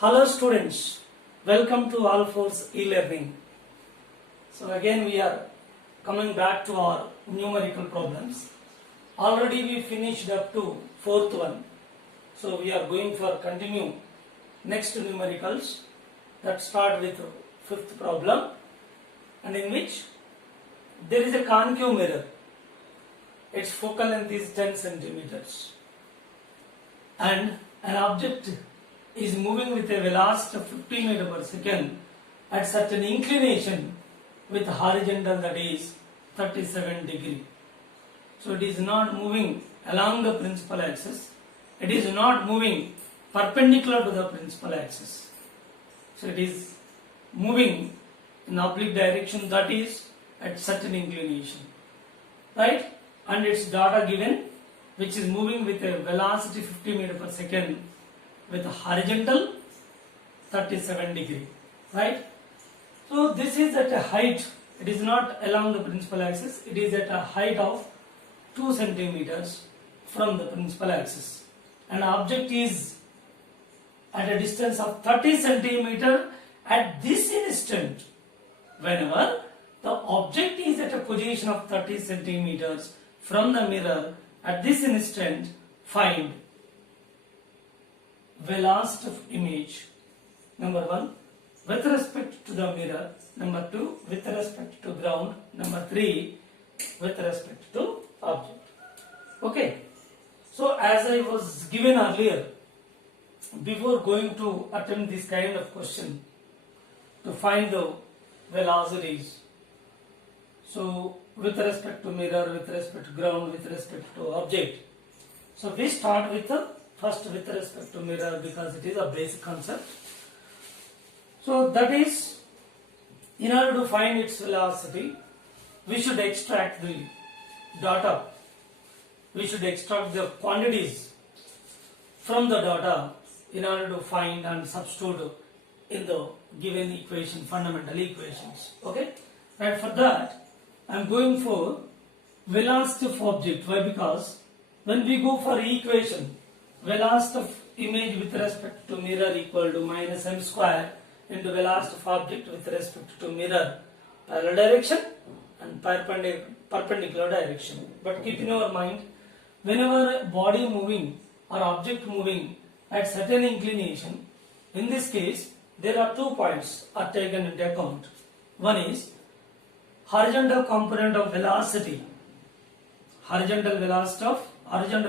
Hello students, welcome to Allforce e-learning. So again we are coming back to our numerical problems. Already we finished up to fourth one. So we are going for continue next numericals that start with fifth problem, and in which there is a concave mirror. Its focal length is 10 centimeters and an object is moving with a velocity of 50 meter per second at certain inclination with horizontal, that is 37 degree. So it is not moving along the principal axis, it is not moving perpendicular to the principal axis. So it is moving in oblique direction, that is at certain inclination, right? And its data given, which is moving with a velocity 50 meter per second with a horizontal 37 degree, right? So this is at a height, it is not along the principal axis, it is at a height of 2 centimeters from the principal axis. An object is at a distance of 30 centimeter at this instant. Whenever the object is at a position of 30 centimeters from the mirror at this instant, find velocity of image, number 1 with respect to the mirror, number 2 with respect to ground, number 3 with respect to object. Okay, so as I was given earlier, before going to attempt this kind of question to find the velocities, so with respect to mirror, with respect to ground, with respect to object, so we start with the first with respect to mirror because it is a basic concept. So that is, in order to find its velocity, we should extract the data, we should extract the quantities from the data in order to find and substitute in the given equation, fundamental equations. Okay, and for that I am going for velocity of object. Why? Because when we go for equation, velocity of image with respect to mirror equal to minus m square into velocity of object with respect to mirror parallel direction and perpendicular direction. But keep in our mind, whenever body moving or object moving at certain inclination, in this case there are 2 points are taken into account. One is horizontal component of velocity, horizontal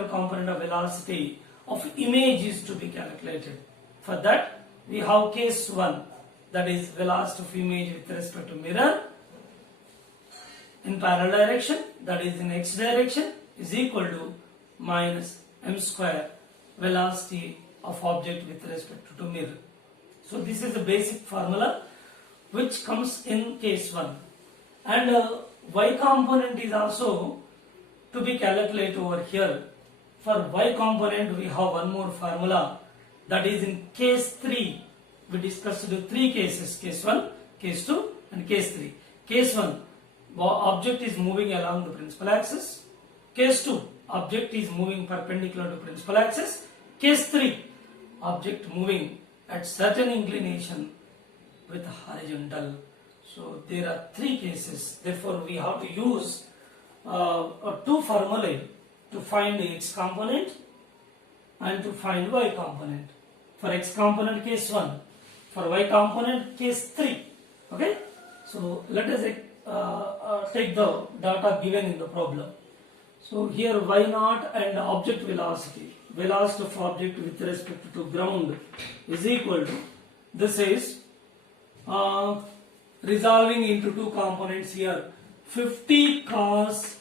component of velocity of image is to be calculated. For that we have case 1, that is velocity of image with respect to mirror in parallel direction, that is in x direction, is equal to minus m square velocity of object with respect to mirror. So this is the basic formula which comes in case 1, and y component is also to be calculated over here. For y component we have one more formula, that is in case 3. We discussed the 3 cases, case 1, case 2 and case 3. Case 1, object is moving along the principal axis. Case 2, object is moving perpendicular to principal axis. Case 3, object moving at certain inclination with horizontal. So there are 3 cases, therefore we have to use 2 formulae to find the x component and to find y component. For x component case 1, for y component case 3. Okay, so let us take the data given in the problem. So here y naught and object velocity, velocity of object with respect to ground is equal to, this is resolving into 2 components here, 50 cos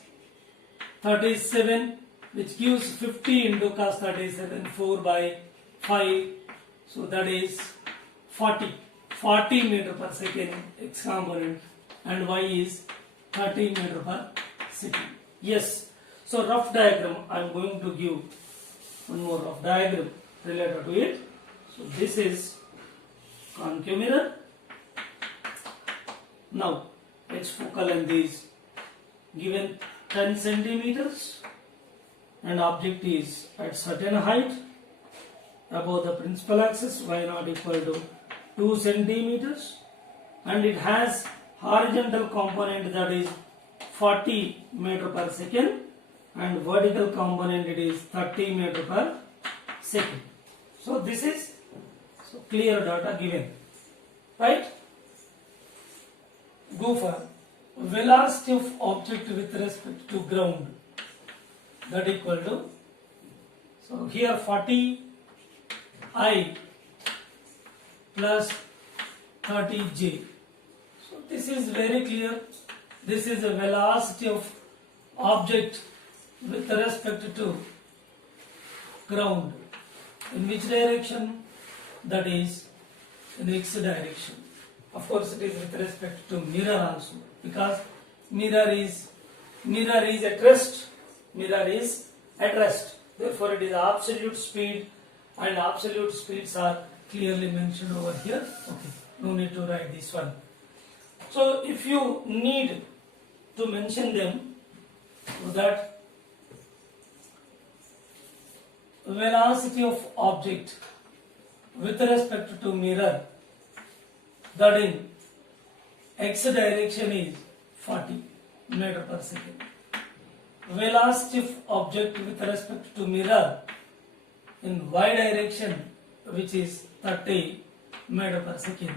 37, which gives 50 into cos 37, 4 by 5, so that is 40 meter per second x component, and y is 30 meter per second. Yes, so rough diagram, I am going to give one more rough diagram related to it. So this is concave mirror. Now its focal length is given 10 centimeters and object is at certain height above the principal axis, y naught equal to 2 centimeters, and it has horizontal component that is 40 meter per second, and vertical component it is 30 meter per second. So this is clear data given, right? Go for velocity of object with respect to ground, that equal to, so here 40 I plus 30 J. So this is very clear. This is the velocity of object with respect to ground. In which direction? That is in X direction. Of course it is with respect to mirror also, because mirror is at rest. Mirror is at rest. Therefore it is absolute speed, and absolute speeds are clearly mentioned over here. Okay, no need to write this one. So if you need to mention them, so that velocity of object with respect to mirror, that in X direction is 40 meter per second. Velocity of object with respect to mirror in Y direction, which is 30 meter per second.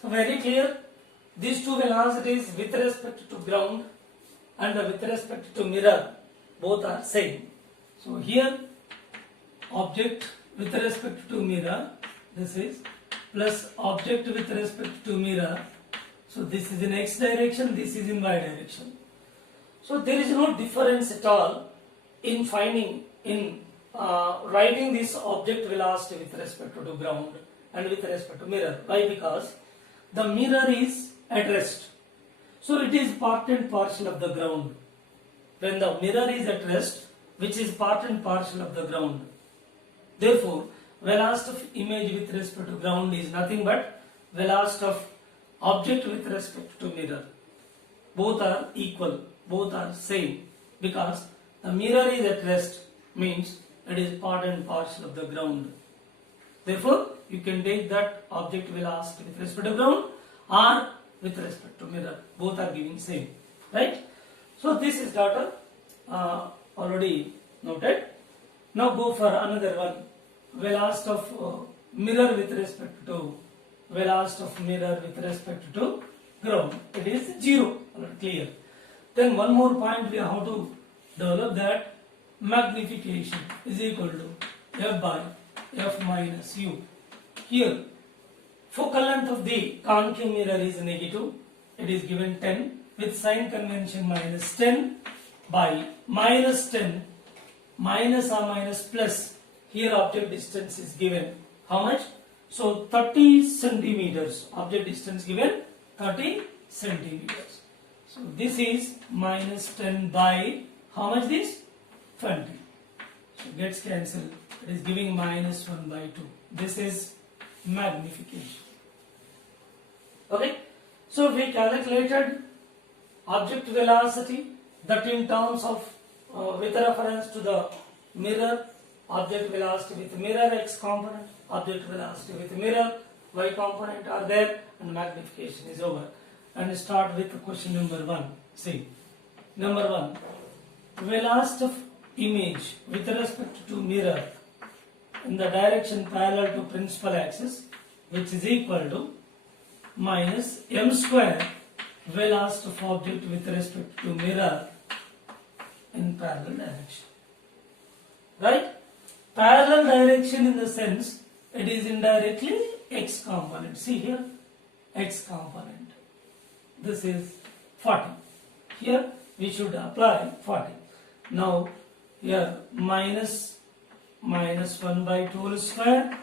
So very clear, these two velocities with respect to ground and with respect to mirror, both are same. So here object with respect to mirror, this is, plus object with respect to mirror, so this is in X direction, this is in Y direction. So there is no difference at all in writing this object velocity with respect to ground and with respect to mirror. Why? Because the mirror is at rest, so it is part and parcel of the ground. When the mirror is at rest, which is part and parcel of the ground, therefore velocity of image with respect to ground is nothing but velocity of object with respect to mirror. Both are equal, both are same, because the mirror is at rest means it is part and parcel of the ground. Therefore you can take that object velocity with respect to ground or with respect to mirror, both are giving same, right? So this is data already noted. Now go for another one, velocity of mirror with respect to ground. It is 0, clear. Then one more point we have to develop, that magnification is equal to f by f minus u. Here focal length of the concave mirror is negative, it is given 10, with sign convention minus 10 by minus 10 minus or minus plus. Here object distance is given how much? So 30 centimeters, object distance given 30 centimeters. So this is minus 10 by how much this? 20. So gets cancelled. It is giving minus 1 by 2. This is magnification. Okay. So we calculated object velocity, that in terms of with reference to the mirror, object velocity with mirror x component, object velocity with mirror y component are there, and magnification is over. And start with question number 1. See, number 1, velocity of image with respect to mirror in the direction parallel to principal axis, which is equal to minus m square velocity of object with respect to mirror in parallel direction. Right? Parallel direction in the sense it is indirectly x component. See here, x component. This is 40. Here we should apply 40. Now here minus 1 by 2 whole square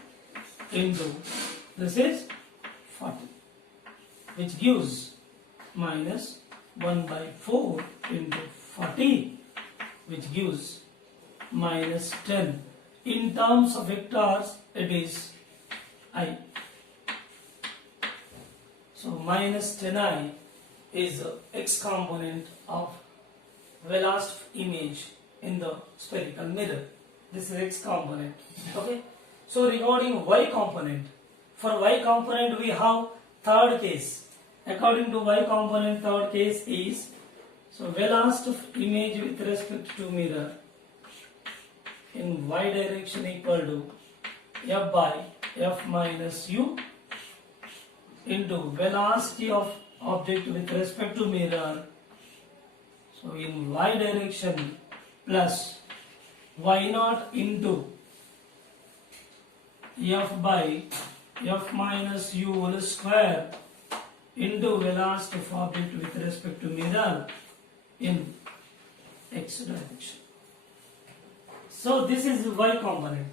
into this is 40, which gives minus 1 by 4 into 40, which gives minus 10. In terms of vectors, it is I. So minus 10i is the x component of velocity of image in the spherical mirror. This is x component. Okay. So regarding y component, for y component we have third case. According to y component, third case is, so velocity of image with respect to mirror in y direction equal to f by f minus u into velocity of object with respect to mirror, so in y direction, plus y naught into f by f minus u whole square into velocity of object with respect to mirror in x direction. So this is y component.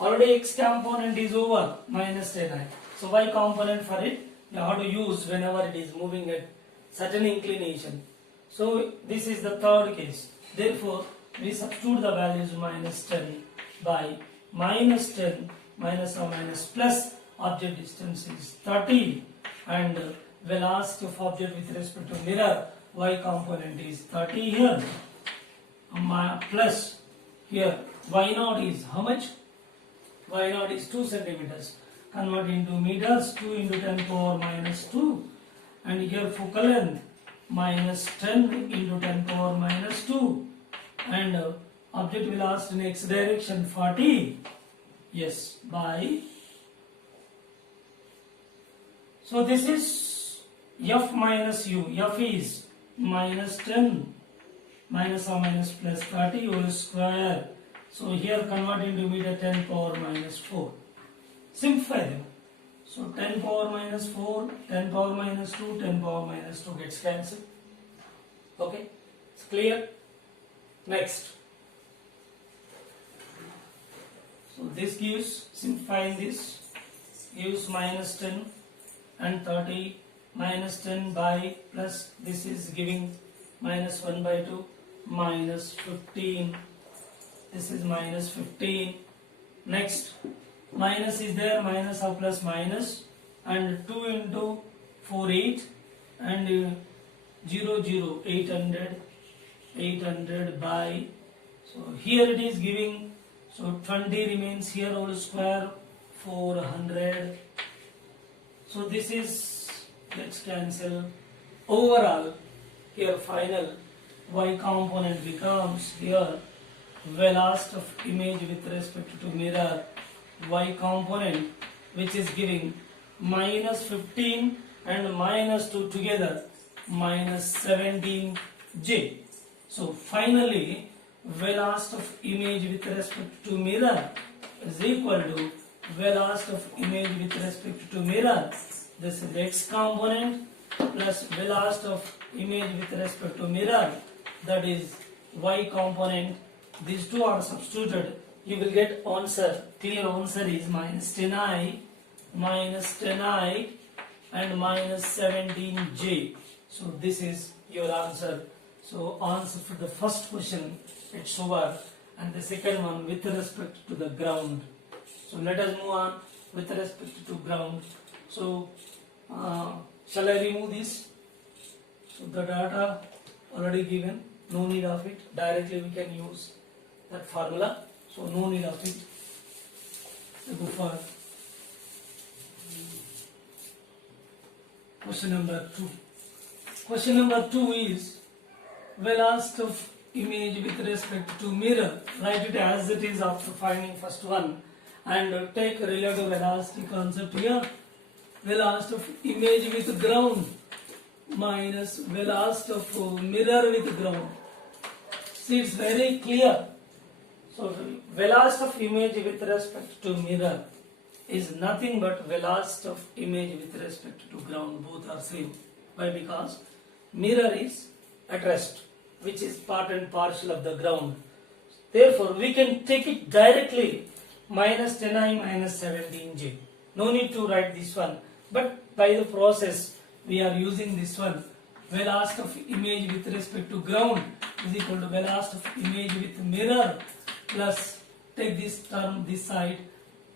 Already x component is over minus 10i. So y component for it you have to use whenever it is moving at certain inclination. So this is the third case. Therefore we substitute the values minus 10 by minus 10 minus or minus plus object distance is 30 and velocity of object with respect to mirror y component is 30 here, plus here y naught is how much? Y naught is 2 centimeters. Convert into meters, 2 into 10 power minus 2, and here focal length minus 10 into 10 power minus 2, and object velocity in x direction 40, yes, by, so this is f minus u, f is minus 10 minus or minus plus 30 whole square, so here convert into meter 10 power minus 4. Simplify them. So 10 power minus 4, 10 power minus 2, 10 power minus 2 gets cancelled. Okay, it's clear. Next. So this gives, simplifying this, gives minus 10 and 30, minus 10 by plus, this is giving minus 1 by 2, minus 15, this is minus 15. Next. Minus is there, minus or plus minus, and 2 into 4 8 and 0 0 800 by, so here it is giving, so 20 remains here whole square 400, so this is, let's cancel. Overall here final y component becomes here velocity of image with respect to mirror y component, which is giving minus 15 and minus 2 together minus 17j. So finally velocity of image with respect to mirror is equal to velocity of image with respect to mirror, this is x component, plus velocity of image with respect to mirror, that is y component. These two are substituted, you will get answer. Clear answer is minus 10i and minus 17j. So this is your answer. So answer for the first question, it's over, and the second one with respect to the ground. So let us move on with respect to ground. So shall I remove this? So the data already given, no need of it. Directly we can use that formula. So no need of it. So go for question number 2. Question number 2 is velocity of image with respect to mirror. Write it as it is after finding first one, and take relative velocity concept here. Velocity of image with ground minus velocity of mirror with ground. See, it's very clear. So velocity of image with respect to mirror is nothing but velocity of image with respect to ground. Both are same. Why? Because mirror is at rest, which is part and parcel of the ground. Therefore, we can take it directly minus 10i minus 17j. No need to write this one. But by the process, we are using this one. Velocity of image with respect to ground is equal to velocity of image with mirror, plus take this term this side,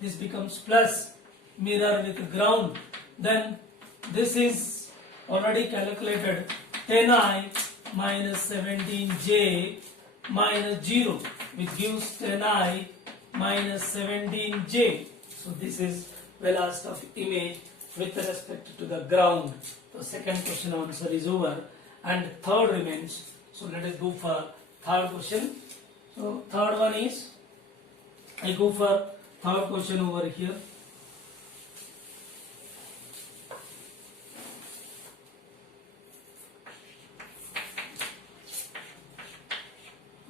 this becomes plus mirror with ground. Then this is already calculated, 10i minus 17j minus 0, which gives 10i minus 17j. So this is velocity of image with respect to the ground. The second question answer is over and third remains. So let us go for third question. So third one is, I go for third question over here.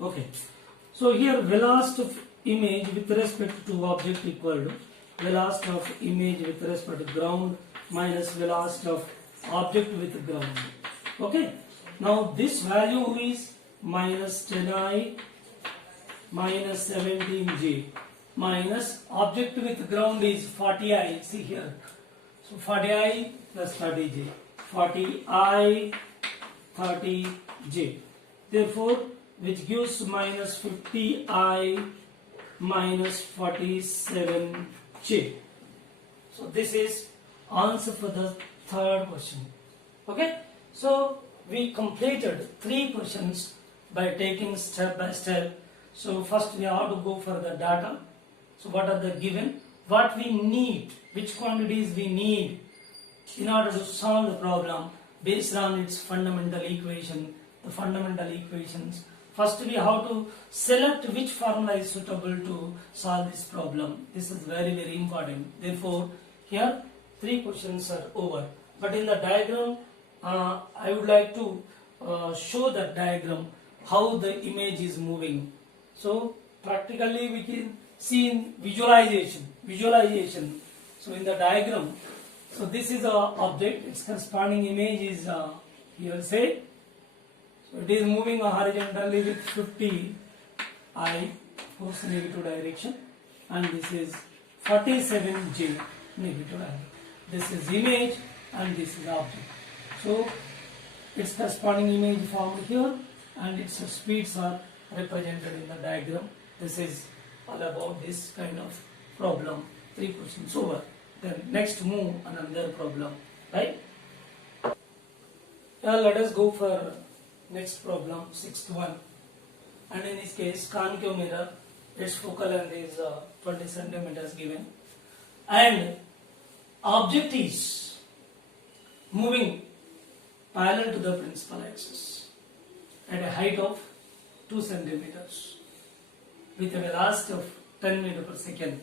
Okay, so here velocity of image with respect to object equal to velocity of image with respect to ground minus velocity of object with ground. Okay, now this value is minus 10I minus 17J minus object with ground is 40I. See here, so 40I plus 30J, 40I 30J. Therefore, which gives minus 50I minus 47J. So this is answer for the third question. Okay, so we completed 3 questions by taking step by step. So first we have to go for the data. So what are the given, what we need, which quantities we need in order to solve the problem based on its fundamental equation, the fundamental equations. First we have to select which formula is suitable to solve this problem. This is very very important. Therefore here 3 questions are over. But in the diagram I would like to show that diagram how the image is moving. So practically we can see in visualization. So in the diagram, so this is a object, its corresponding image is here say. So it is moving horizontally with 50 I force negative direction, and this is 47J negative direction. This is image and this is object. So its corresponding image formed here and its speeds are represented in the diagram. This is all about this kind of problem. 3 questions over. Then next move another problem, right? Now let us go for next problem, 6th one. And in this case, concave mirror, its focal length is 20 centimeters given, and object is moving parallel to the principal axis at a height of 2 centimeters with a velocity of 10 meters per second.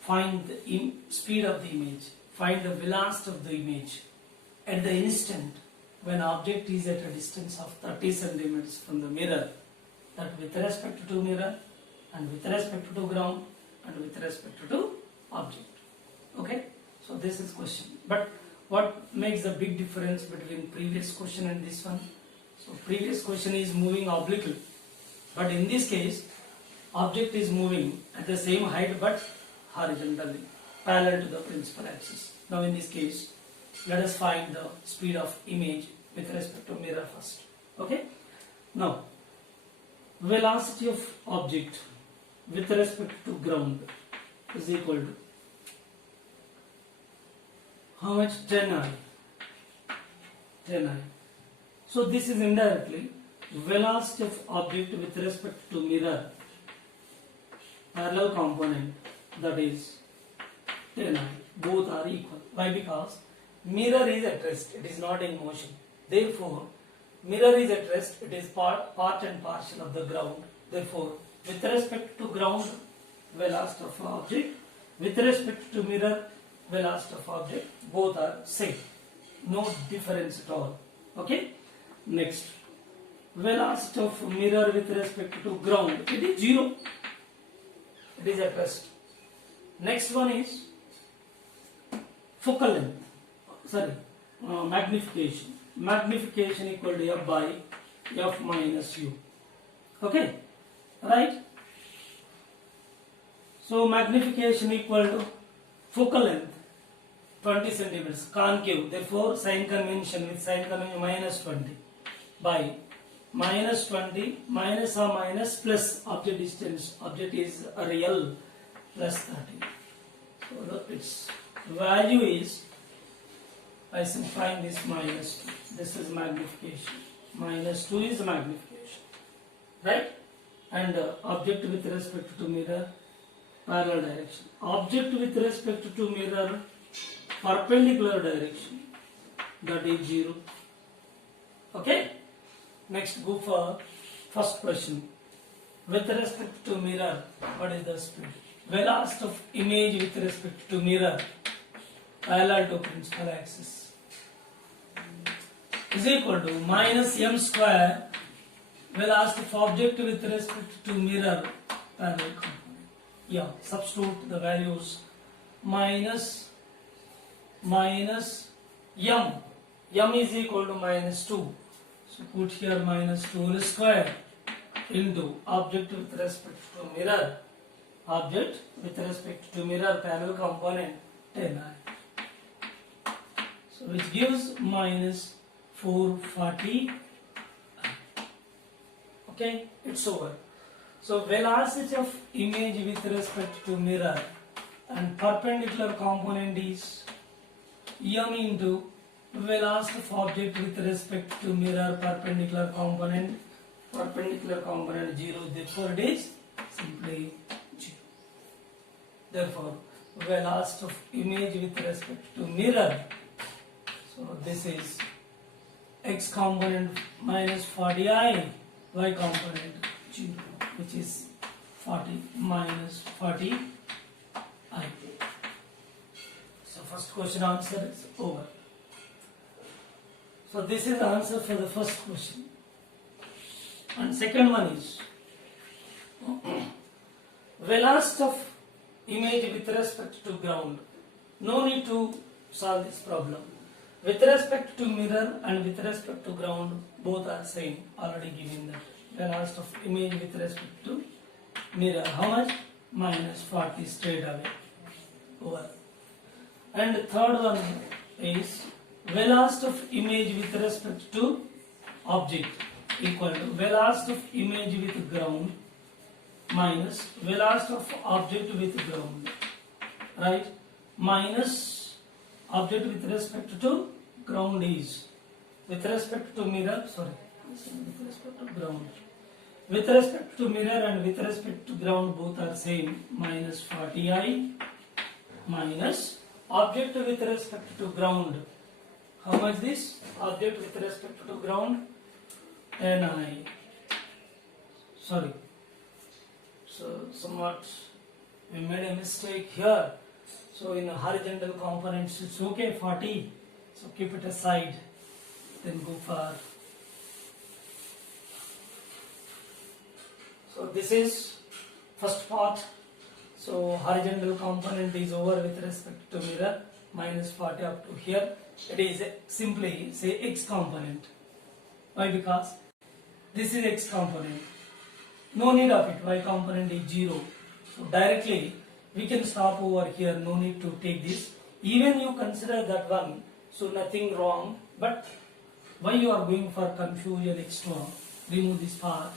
Find the speed of the image. Find the velocity of the image at the instant when object is at a distance of 30 centimeters from the mirror, that with respect to mirror and with respect to ground and with respect to object. Okay, so this is question. But what makes the big difference between previous question and this one? So previous question is moving obliquely, but in this case object is moving at the same height but horizontally parallel to the principal axis. Now in this case let us find the speed of image with respect to mirror first. Okay, now velocity of object with respect to ground is equal to how much? 10I. So this is indirectly velocity of object with respect to mirror parallel component, that is 10I. Both are equal. Why? Because mirror is at rest, it is not in motion. Therefore mirror is at rest, it is part and parcel of the ground. Therefore with respect to ground, velocity of object, with respect to mirror, velocity of object, both are same, no difference at all. Okay, next, velocity of mirror with respect to ground, it is 0, it is at rest. Next one is focal length, magnification equal to f by f minus u. Okay, right? So magnification equal to focal length 20 centimeters, concave, therefore sign convention with sign convention minus 20 by minus 20 minus or minus plus object distance, object is a real, plus 30. So its value is, I simplifying this, minus 2. This is magnification. Minus 2 is magnification, right? And object with respect to mirror parallel direction. Object with respect to mirror perpendicular direction, that is 0. Okay. Next, go for first question. With respect to mirror, what is the speed? Velocity of image with respect to mirror parallel to principal axis is equal to minus m square velocity of object with respect to mirror parallel component. Yeah, substitute the values. Minus m is equal to minus 2. So put here minus 2 whole square into object with respect to mirror. Object with respect to mirror parallel component 10i. So which gives minus 440. Okay, it's over. So velocity of image with respect to mirror and perpendicular component is m into velocity of object with respect to mirror perpendicular component 0, therefore it is simply 0. Therefore velocity of image with respect to mirror, so this is x component minus 40i, y component 0, which is 40 minus 40i. So first question answer is over. So this is the answer for the first question. And second one is velocity of image with respect to ground. No need to solve this problem. With respect to mirror and with respect to ground, both are same. Already given that. Velocity of image with respect to mirror. How much? Minus 40 straight away. Over. And third one is velocity of image with respect to object equal to velocity of image with ground minus velocity of object with ground, right? Minus object with respect to ground is with respect to mirror, with respect to ground. With respect to mirror and with respect to ground, both are same. Minus 40i minus object with respect to ground. How much this? Object with respect to ground 10i. Sorry. So somewhat we made a mistake here. So in horizontal components it's okay 40. So keep it aside. Then go for. So this is first part. So horizontal component is over with respect to mirror, minus 40 up to here. It is simply say x component. Why? Because this is x component. No need of it. Y component is 0. So directly we can stop over here. No need to take this. Even you consider that one. So nothing wrong. But why you are going for confusion extra? Remove this part.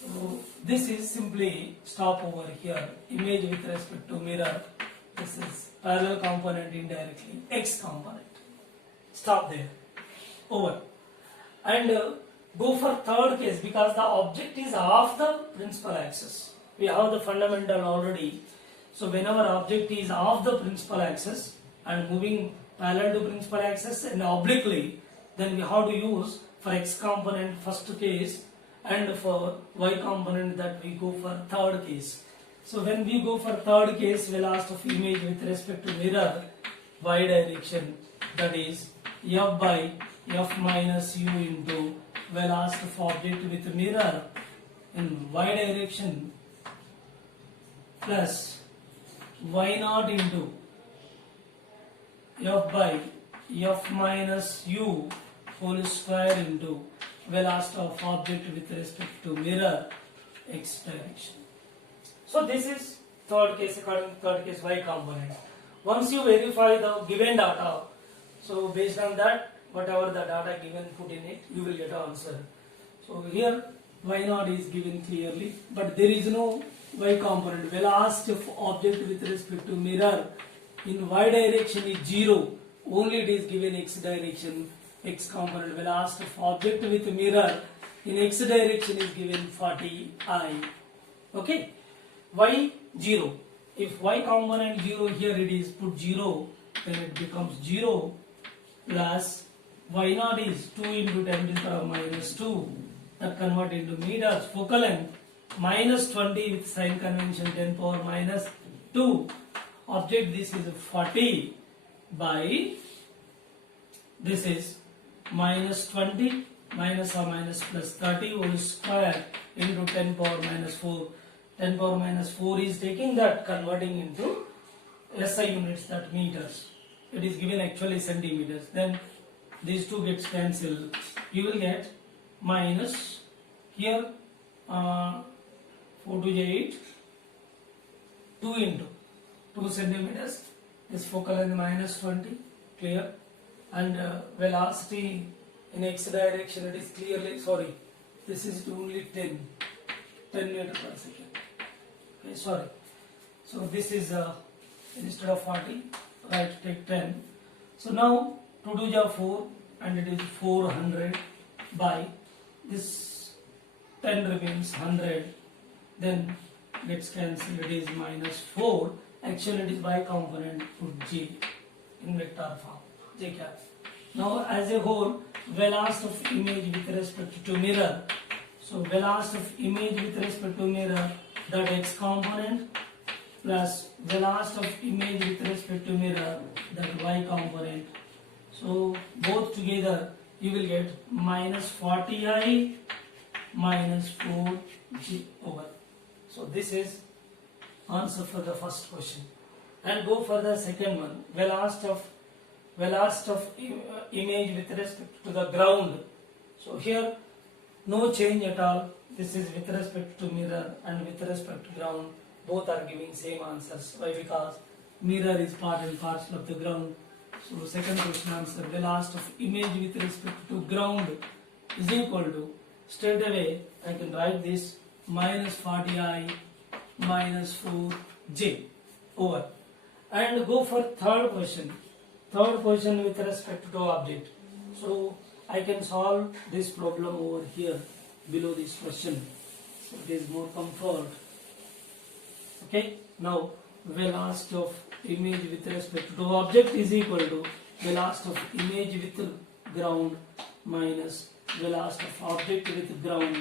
So this is simply stop over here. Image with respect to mirror. This is parallel component indirectly. X component. Stop there. Over. And go for third case because the object is off the principal axis. We have the fundamental already. So whenever object is off the principal axis and moving parallel to principal axis and obliquely, then we have to use for x component first case and for y component that we go for third case. So when we go for third case, velocity of image with respect to mirror y direction, that is f by f minus u into velocity of object with mirror in y direction plus y naught into f by f minus u whole square into velocity of object with respect to mirror x direction. So this is third case, according to third case y component. Once you verify the given data, so based on that, whatever the data given put in it, you will get an answer. So here y naught is given clearly, but there is no y component. Velocity of object with respect to mirror in y direction is 0. Only it is given x direction. X component velocity of object with mirror in x direction is given 40i. Okay. Y 0. If y component 0, here it is put 0, then it becomes 0 plus y naught is 2 into 10 to the power minus 2, that convert into meters. Focal length minus 20 with sign convention 10 power minus 2. Object this is 40 by this is minus 20 minus or minus plus 30 whole square into 10 power minus 4. 10 power minus 4 is taking that, converting into SI units, that meters. It is given actually centimeters. Then these two gets cancelled. You will get minus here 4 to 8, 2 into 2 centimeters. This focal length minus 20, clear. And velocity in x direction, it is clearly, sorry, this is only 10 meter per second. Okay, sorry. So this is instead of 40, right, take 10. So now 2 to the 4 and it is 400 by this 10 remains 100, then gets cancelled, it is minus 4. Actually it is by component put j in vector form, j cap. Now as a whole, velocity of image with respect to mirror. So velocity of image with respect to mirror, that x component plus velocity of image with respect to mirror, that y component. So both together you will get minus 40i minus 4g over. So this is answer for the first question. And go for the second one. Velocity of image with respect to the ground. So here no change at all. This is with respect to mirror and with respect to ground. Both are giving same answers. Why? Because mirror is part and parcel of the ground. So second question answer, velocity of image with respect to ground is equal to, straight away I can write this, minus 40i minus 4j over. And go for third question. Third question with respect to object. So I can solve this problem over here below this question. So it is more comfort. Okay. Now velocity of image with respect to object is equal to velocity of image with ground minus velocity of object with ground.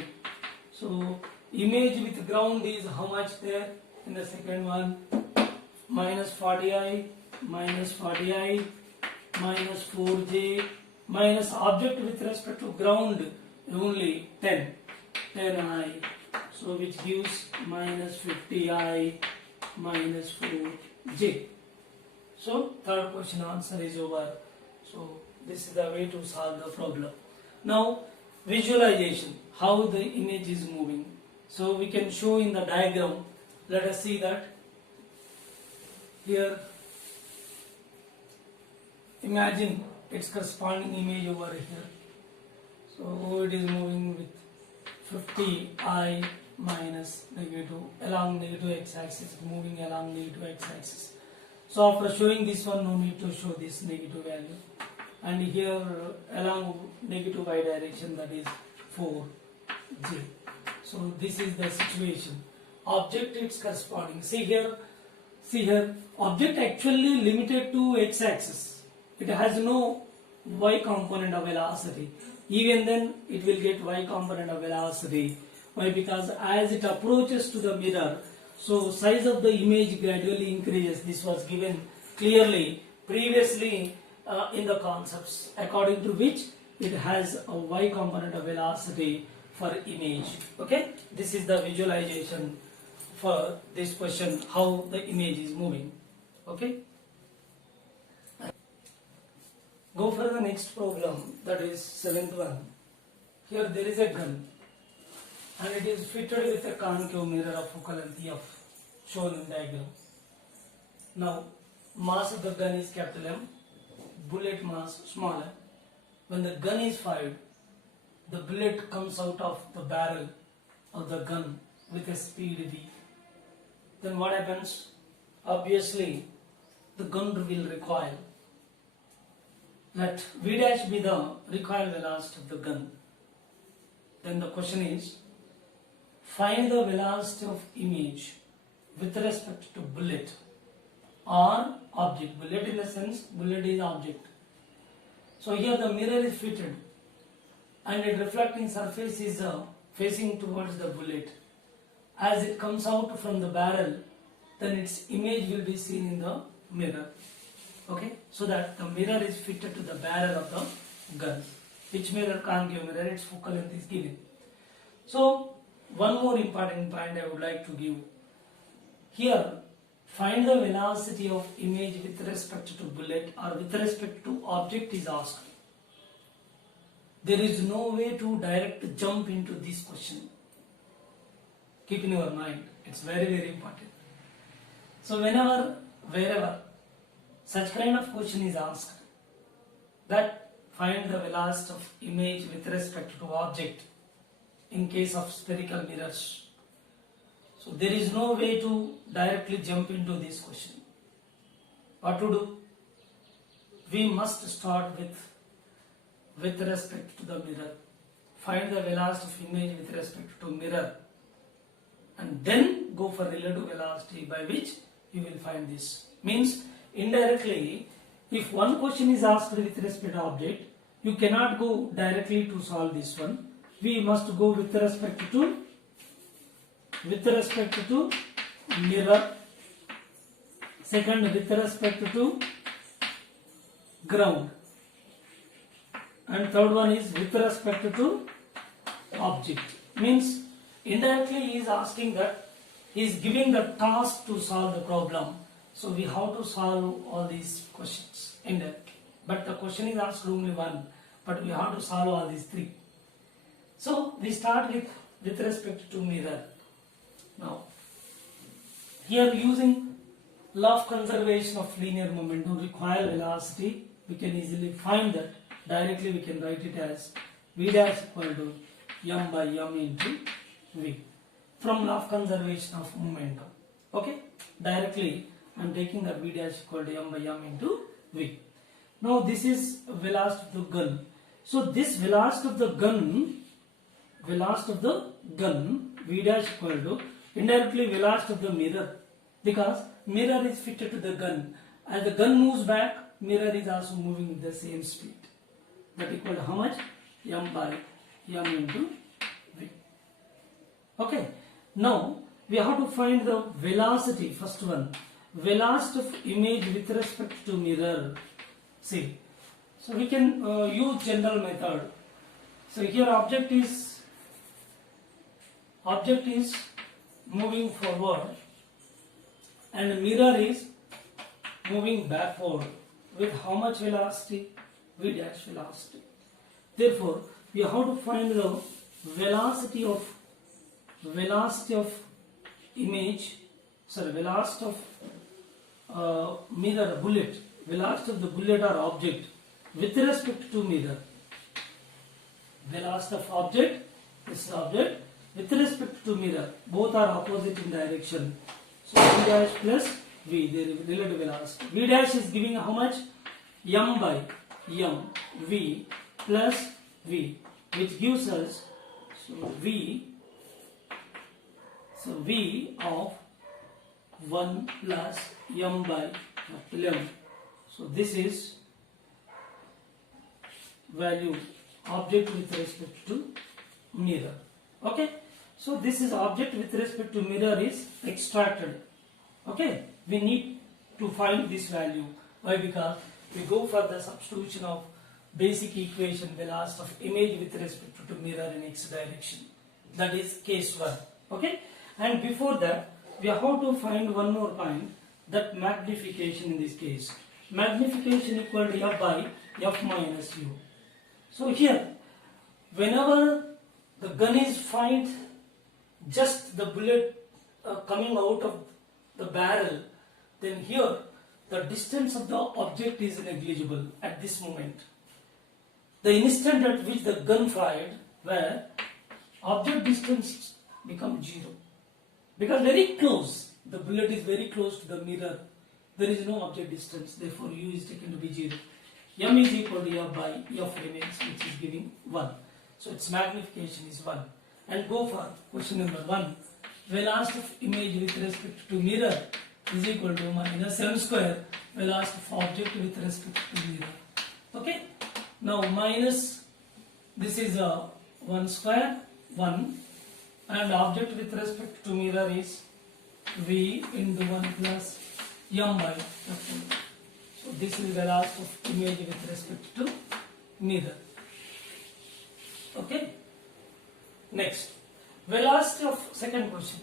So image with ground is how much there in the second one? Minus 40i minus 40i minus 4j minus object with respect to ground only 10i, so which gives minus 50i minus 4j. So third question answer is over. So this is the way to solve the problem. Now visualization, how the image is moving. So we can show in the diagram. Let us see that. Here imagine its corresponding image over here. So it is moving with 50i minus negative along negative x-axis, moving along negative x-axis. So after showing this one, no need to show this negative value. And here along negative y direction, that is 4j. So this is the situation. Object its corresponding. See here, object actually limited to x-axis. It has no y component of velocity. Even then it will get y component of velocity. Why? Because as it approaches to the mirror, so size of the image gradually increases. This was given clearly previously in the concepts, according to which it has a y component of velocity for image. Okay, this is the visualization for this question, how the image is moving. Okay, go for the next problem, that is seventh one. Here there is a gun and it is fitted with a concave mirror of focal length f, shown in diagram. Now mass of the gun is capital M, bullet mass small m. When the gun is fired, the bullet comes out of the barrel of the gun with a speed v. Then what happens? Obviously the gun will recoil. Let v dash be the recoil velocity of the gun. Then the question is, find the velocity of image with respect to bullet or object. Bullet in the sense, bullet is object. So here the mirror is fitted and its reflecting surface is facing towards the bullet. As it comes out from the barrel, then its image will be seen in the mirror. Okay, so that the mirror is fitted to the barrel of the gun. Which mirror? concave mirror, its focal length is given. So one more important point I would like to give. Here, find the velocity of image with respect to bullet or with respect to object is asked. There is no way to direct jump into this question. Keep in your mind, it's very, very important. So whenever, wherever such kind of question is asked, that find the velocity of image with respect to object in case of spherical mirrors. So there is no way to directly jump into this question. What to do? We must start with respect to the mirror. Find the velocity of image with respect to mirror and then go for relative velocity by which you will find this. Means indirectly, if one question is asked with respect to object, you cannot go directly to solve this one. We must go with respect to mirror. Second, with respect to ground. And third one is with respect to object. Means indirectly he is asking that he is giving the task to solve the problem. So we have to solve all these questions indirectly. But the question is asked only one, but we have to solve all these three. So we start with respect to mirror. Now, here using law of conservation of linear momentum, recoil velocity, we can easily find that. Directly we can write it as V dash equal to m by m into v from law of conservation of momentum. Okay, directly I am taking that V dash equal to m by m into v. Now this is velocity of the gun. So this velocity of the gun V dash equal to indirectly velocity of the mirror, because mirror is fitted to the gun. As the gun moves back, mirror is also moving with the same speed. That equal to how much? M by m into v. Okay. Now we have to find the velocity. First one, velocity of image with respect to mirror. See, so we can use general method. So here object is moving forward and mirror is moving backward with how much velocity? V dash velocity. Therefore, we have to find the velocity of image, velocity of mirror, bullet, velocity of the bullet or object with respect to mirror. Velocity of object, this is object, with respect to mirror, both are opposite in direction. So V dash plus V, the relative velocity. V dash is giving how much? M by m v plus v, which gives us v of 1 plus m by m. So this is value object with respect to mirror. Okay, so this is object with respect to mirror is extracted. Okay, we need to find this value. Why? Because we go for the substitution of basic equation velocity of image with respect to mirror in x direction. That is case 1. Okay, and before that we have to find one more point, that magnification in this case. Magnification equal to f by f minus u. So here, whenever the gun is fired, just the bullet coming out of the barrel, then here the distance of the object is negligible at this moment. The instant at which the gun fired, where object distance becomes 0. Because very close, the bullet is very close to the mirror, there is no object distance, therefore u is taken to be 0. M is equal to f by f remains, which is giving 1. So its magnification is 1. And go for question number 1. velocity of image with respect to mirror is equal to minus m square velocity of object with respect to mirror. Okay. Now minus, this is a 1 square 1, and object with respect to mirror is v into 1 plus m by capital. So this is velocity of image with respect to mirror. Okay. Next, velocity of, second question,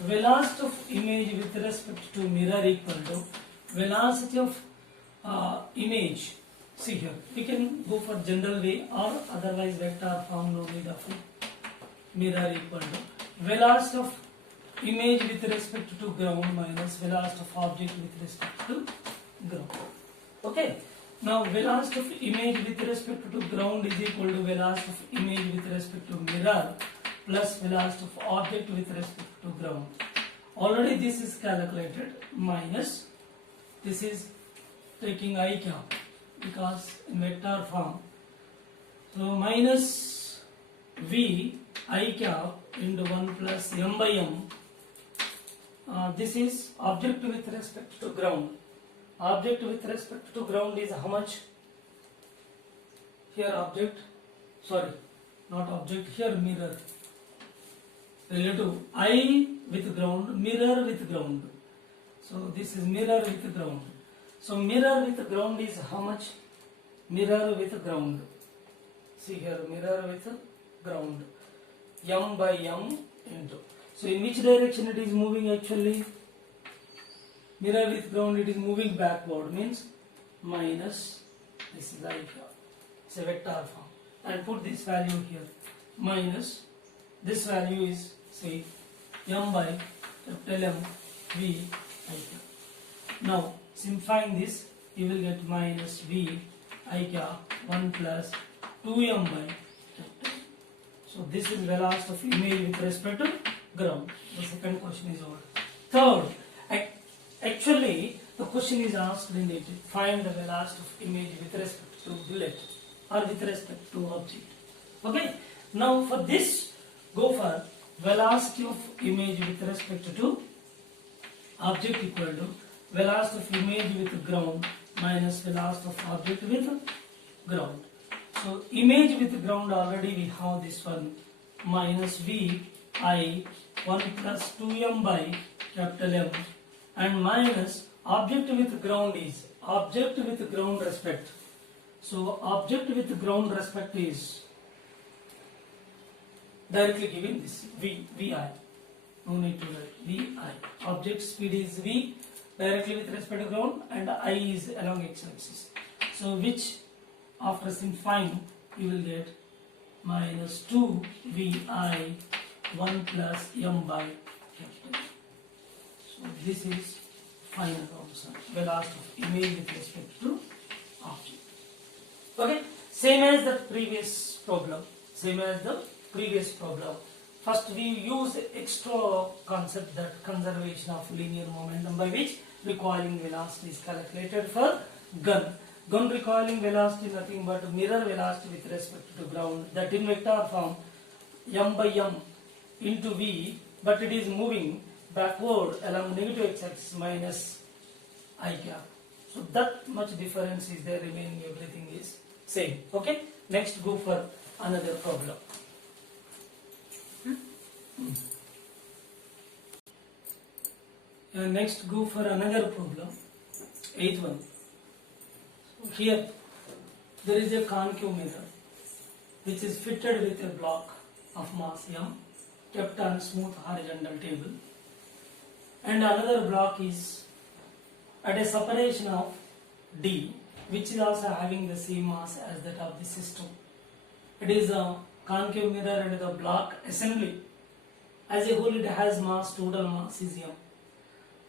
velocity of image with respect to mirror equal to velocity of image. See here, we can go for general way or otherwise vector form, no need of mirror equal to velocity of image with respect to ground minus velocity of object with respect to ground. Okay. Now velocity of image with respect to ground is equal to velocity of image with respect to mirror plus velocity of object with respect to ground. Already this is calculated, minus this is taking I cap because in vector form. So minus v I cap into 1 plus m by m. This is object with respect to ground. Object with respect to ground is how much? Here object, sorry, not object, here mirror. Relative I with ground, mirror with ground. So this is mirror with ground. So mirror with ground is how much? Mirror with ground. See here, mirror with ground. M by m into. So in which direction it is moving actually? Mirror with ground, it is moving backward, means minus, this is like it's a vector form, and put this value here, minus this value is say m by capital M v I cap. Now simplifying this, you will get minus v I cap 1 plus 2m by capital. So this is velocity of image with respect to ground. The second question is over. Third, actually the question is asked in it, find the velocity of image with respect to bullet or with respect to object. Okay. Now for this, go for velocity of image with respect to object equal to velocity of image with ground minus velocity of object with ground. So image with ground, already we have this one, minus v I 1 plus 2m by capital M, and minus object with ground is object with ground respect. So object with ground respect is directly given this vi. No need to write vi. Object speed is v directly with respect to ground, and I is along x-axis. So which after simplifying you will get minus 2 vi 1 plus m by capital. So this is final answer, velocity of image with respect to object. Okay, same as the previous problem. First we use extra concept, that conservation of linear momentum, by which recoiling velocity is calculated for gun. Gun recoiling velocity nothing but mirror velocity with respect to ground, that in vector form m by m into v, but it is moving backward along negative x-axis minus I cap. So that much difference is there, remaining everything is same. Okay, next go for another problem. Next go for another problem, 8th one. So here there is a concave mirror which is fitted with a block of mass m kept on smooth horizontal table, and another block is at a separation of d, which is also having the same mass as that of the system. It is a concave mirror, and the block assembly as a whole, it has mass, total mass is m,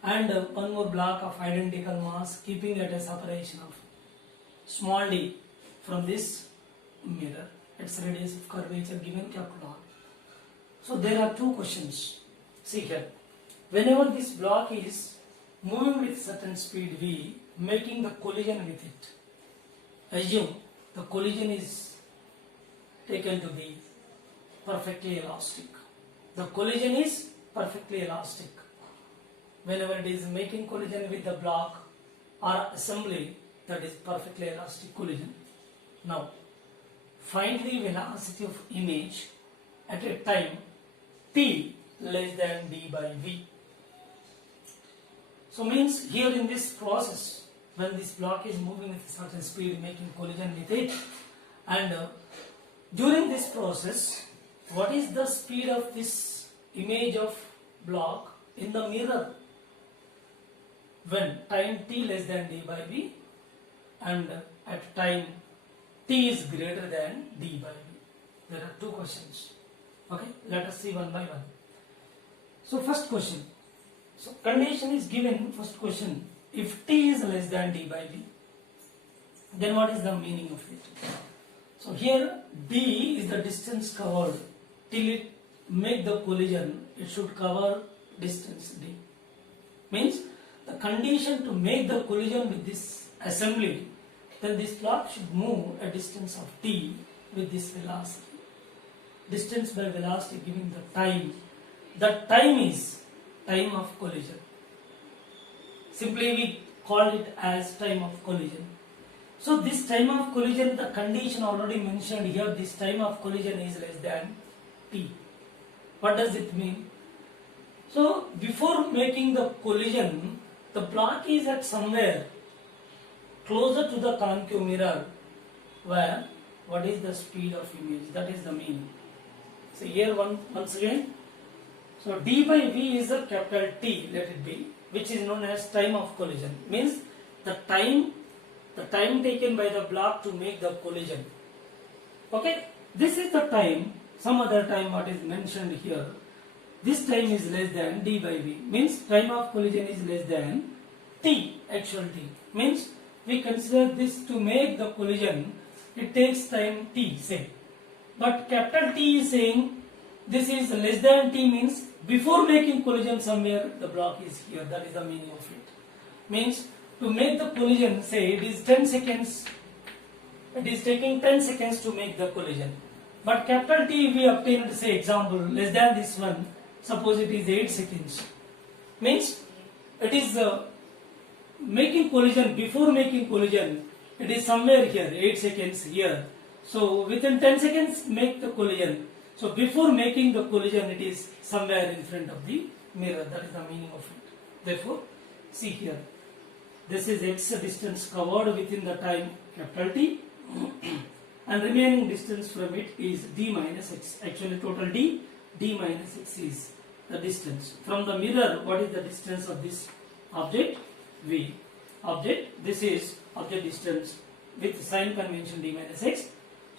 and one more block of identical mass keeping at a separation of small d from this mirror. Its radius of curvature given capital R. So there are two questions. See here, whenever this block is moving with certain speed v, making the collision with it, assume the collision is taken to be perfectly elastic. The collision is perfectly elastic. Whenever it is making collision with the block or assembly, that is perfectly elastic collision. Now, find the velocity of image at a time t less than d by v. So means here in this process, when this block is moving with a certain speed, making collision with it, and during this process, what is the speed of this image of block in the mirror when time t less than d by v and at time t is greater than d by v? There are two questions. Okay, let us see one by one. So first question. So condition is given, first question, if t is less than d by v, then what is the meaning of it? So here d is the distance covered. Till it make the collision, it should cover distance d. Means the condition to make the collision with this assembly, then this block should move a distance of t with this velocity. Distance by velocity giving the time. The time is time of collision. Simply we call it as time of collision. So this time of collision, the condition already mentioned here, this time of collision is less than t. What does it mean? So before making the collision, the block is at somewhere closer to the concave mirror where what is the speed of image? That is the meaning. So here once again, so d by v is a capital T, let it be, which is known as time of collision. Means the time taken by the block to make the collision. Okay, this is the time, some other time what is mentioned here. This time is less than d by v. Means time of collision is less than t, actual t. Means we consider this to make the collision, it takes time t, say. But capital T is saying this is less than t, means before making collision somewhere the block is here. That is the meaning of it. Means to make the collision, say it is 10 seconds, it is taking 10 seconds to make the collision. But capital T we obtained, say example, less than this one, suppose it is 8 seconds. Means it is making collision, before making collision, it is somewhere here, 8 seconds here. So within 10 seconds make the collision. So before making the collision, it is somewhere in front of the mirror. That is the meaning of it. Therefore, see here, this is x distance covered within the time capital T and remaining distance from it is d minus x. Actually total d minus x is the distance. From the mirror, what is the distance of this object? V. Object, this is object distance with sign convention d minus x.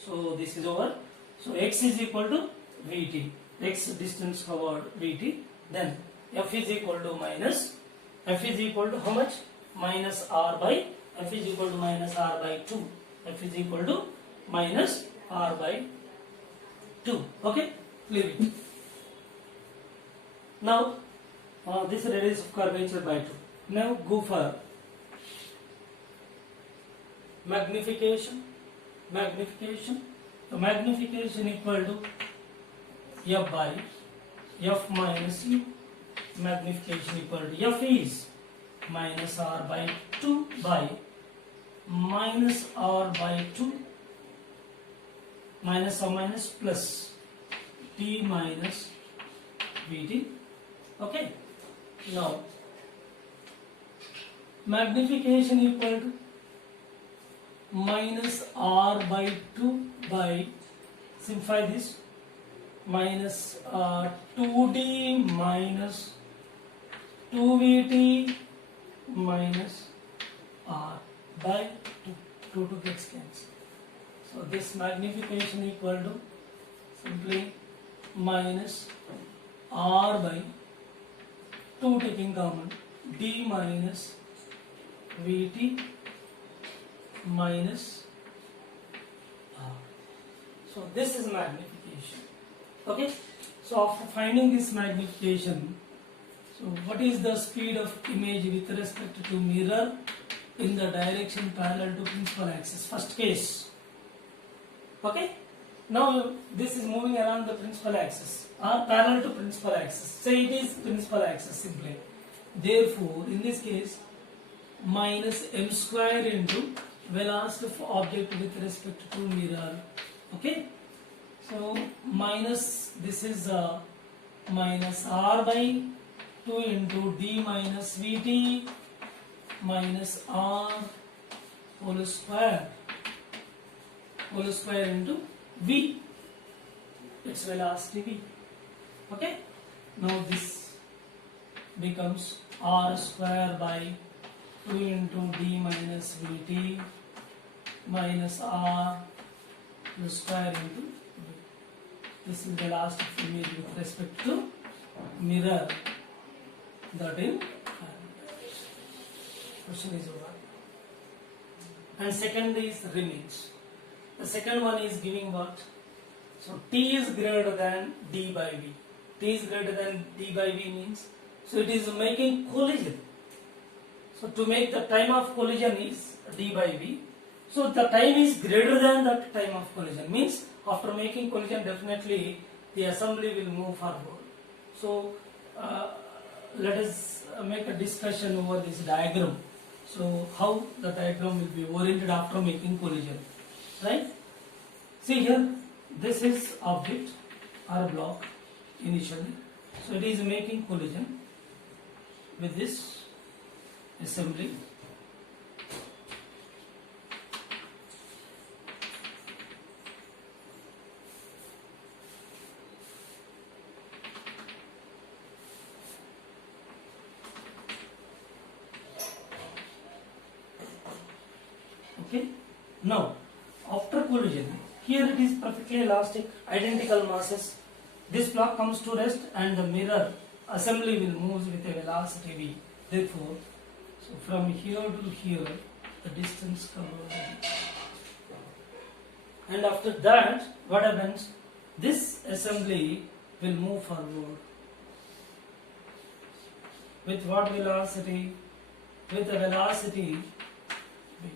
So this is over. So x is equal to Vt. X distance covered Vt. Then f is equal to minus. F is equal to how much? Minus r by. F is equal to minus r by 2. F is equal to minus r by 2. Okay? Leave it. Now this radius of curvature by 2. Now go for magnification. So magnification equal to f by f minus u. Magnification equal to f is minus r by 2 by minus r by 2 minus or minus plus t minus Vt. Okay. Now magnification equal to minus r by 2 by, simplify this, minus 2d minus 2vt minus r by 2 gets cancelled. So this magnification equal to simply minus r by 2 taking common d minus vt minus r. So this is magnification. Okay. So after finding this magnification, so what is the speed of image with respect to mirror in the direction parallel to principal axis? First case. Okay. Now this is moving around the principal axis or parallel to principal axis. Say it is principal axis simply. Therefore, in this case, minus m square into velocity of object with respect to mirror. Okay. So minus this is minus r by 2 into d minus vt minus r whole square into v, its velocity v. Okay. Now this becomes r square by 2 into d minus vt minus r whole square into v. This is the last image with respect to mirror. That in question is over. And second is remains. The second one is giving what? So t is greater than d by v. T is greater than d by v means, so it is making collision. So to make the time of collision is d by v. So the time is greater than that time of collision means after making collision definitely the assembly will move forward. So let us make a discussion over this diagram. So how the diagram will be oriented after making collision, right? See here, this is object or block initially. So it is making collision with this assembly. Okay. Now, after collision, here it is perfectly elastic, identical masses. This block comes to rest and the mirror assembly will move with a velocity v. Therefore, so from here to here, the distance covered. And after that, what happens? This assembly will move forward. With what velocity? With the velocity v.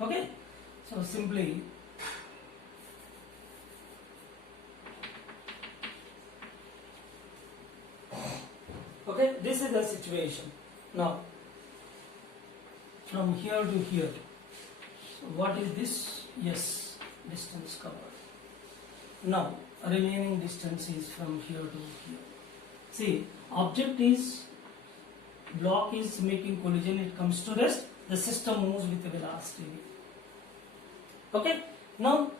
Okay? So simply okay, this is the situation. Now from here to here, so what is this? Yes, distance covered. Now remaining distance is from here to here. See, object is block is making collision, it comes to rest, the system moves with the velocity v. Okay, now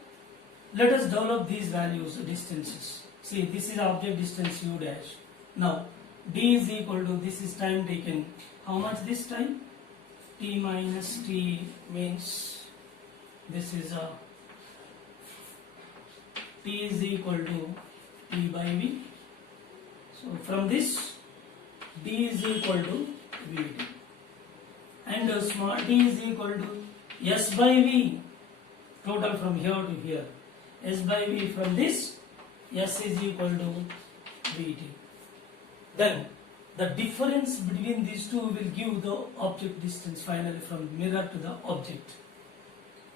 let us develop these values, distances. See, this is object distance u dash. Now d is equal to, this is time taken. How much this time? T minus t means this is a t is equal to t by v. So from this d is equal to vt and small d is equal to s by v. Total from here to here, s by v from this, s is equal to vt. Then the difference between these two will give the object distance finally from mirror to the object.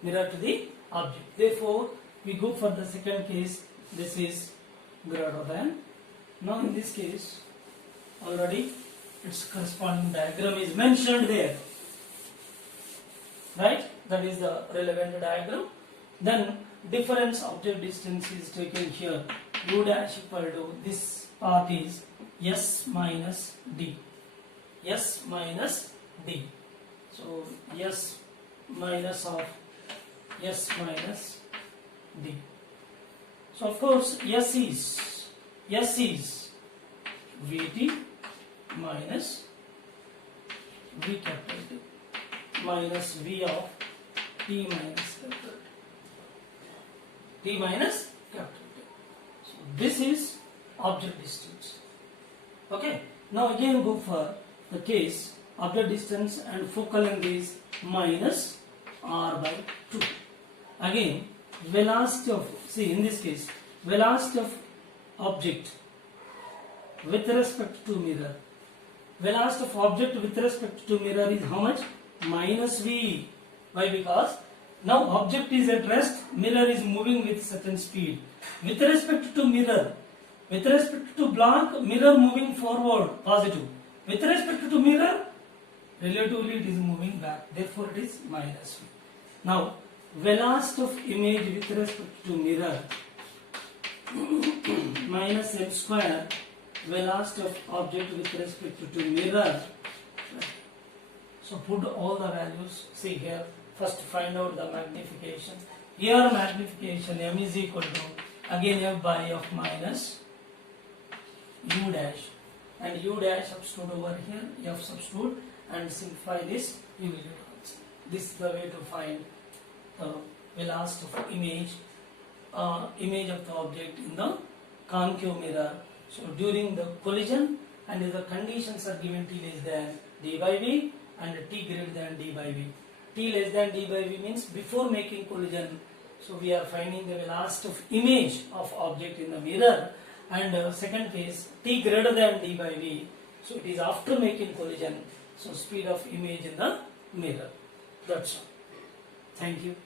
Mirror to the object. Therefore, we go for the second case, this is greater than. Now in this case, already its corresponding diagram is mentioned there. Right? That is the relevant diagram. Then difference object distance is taken here. U dash equal to, this part is s minus d. S minus d. So s minus of s minus d. So of course s is vt minus v capital T minus v of t minus capital T. T minus capital T. So this is object distance. Okay. Now again go for the case object distance and focal length is minus r by 2. Again velocity of, see in this case, velocity of object with respect to mirror. Velocity of object with respect to mirror is how much? Minus v. Why? Because Now object is at rest, mirror is moving with certain speed. With respect to mirror, with respect to block, mirror moving forward, positive. With respect to mirror, relatively it is moving back, therefore it is minus. Now, velocity of image with respect to mirror minus m square, velocity of object with respect to mirror. So put all the values, see here, first find out the magnification. Here magnification m is equal to again f by f minus u dash, and u dash substitute over here, f substitute, and simplify this, you will get answer. This is the way to find the velocity of image, image of the object in the concave mirror. So during the collision, and if the conditions are given t less than d by v and t greater than d by v. T less than d by v means before making collision. So we are finding the velocity of image of object in the mirror, and second case t greater than d by v. So it is after making collision. So speed of image in the mirror. That's all. Thank you.